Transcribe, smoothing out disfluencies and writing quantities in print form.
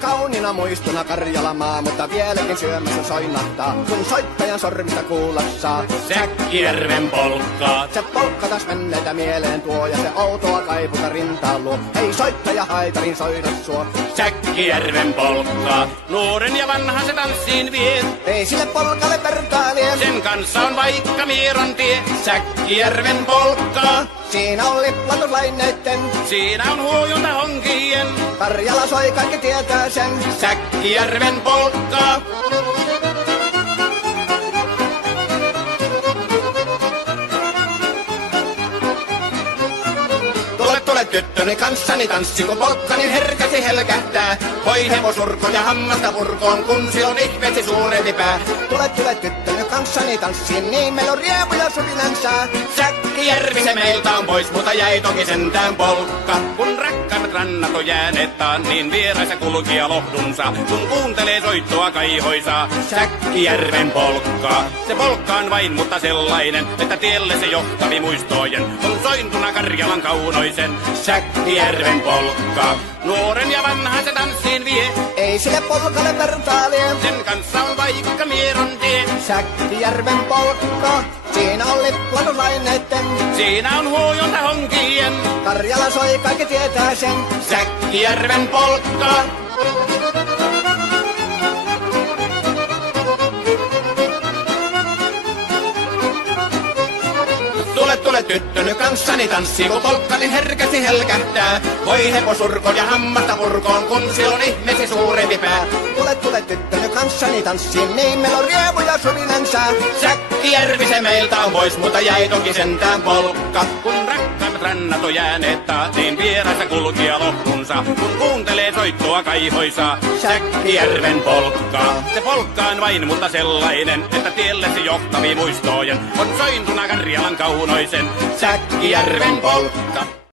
Kauniina muistona Karjalamaa, mutta vieläkin syömässä soinnahtaa, kun soittajan sormista kuulossa Säkkijärven polkkaa. Se polkka taas menneitä mieleen tuo, ja se outoa kaiputa rintaan luo. Ei soittaja haitarin soida suo. Säkkijärven polkkaa. Nuoren ja vanhan se tanssiin vie. Ei sille polkalle vertailee. Sen kanssa on vaikka Mieron tie. Säkkijärven polkkaa. Siinä on liplatuslaineitten, Siinä on huojunta honkien. Karjala soi, kaikki tietää sen. Säkkijärven polkkaa. Tule tyttöni kanssani tanssi, kun polkkani herkäsi helkähtää. Voi hevosurko ja hammasta purkoon, kun se on ihmeesi suurempi pää. Tule tyttöni kanssani tanssi, niin meillä on riepu ja surinansa. Säkkijärvi se meiltä on pois, mutta jäi toki sentään polkka. Kun rakkaat rannat on jääneet taan, niin vieraissa kulkija lohdunsa. Kun kuuntelee soittoa kaihoisaa, Säkkijärven polkkaa. Se polkka on vain, mutta sellainen, että tielle se johtavi muistojen. On sointuna Karjalan kaunoisen, Säkkijärven polkkaa. Nuoren ja vanhan se tanssiin vie. Ei sille polkalle vertailee. Sen kanssa on vaikka Mieron tie. Säkkijärven polkka. Siinä on liplatuslaineitten, Siinä on huojunta honkien. Karjala soi, kaikki tietää sen. Säkkijärven polkkaa. Tule tyttöni kanssani tanssi, kun polkkani herkästi helkähtää. Voi hevosurko ja hammasta purkoon, kun se on ihmeesi suurempi pää. Tule tyttöni kanssani tanssi, niin meillä on riepu ja surinansa. Säkkijärvi se meiltä on pois, mutta jäi toki sentään polkka. Kun rakkaimmat rannat on jääneet taas, niin vieraissa kulkija lohdunsa. Kun kuuntelee soittoa kaihoisaa, Säkkijärven polkkaa. Se polkka on vain, mutta sellainen, että tielle se johtavi muistojen. On sointuna Karjalan kaunoisen, Säkkijärven polkka.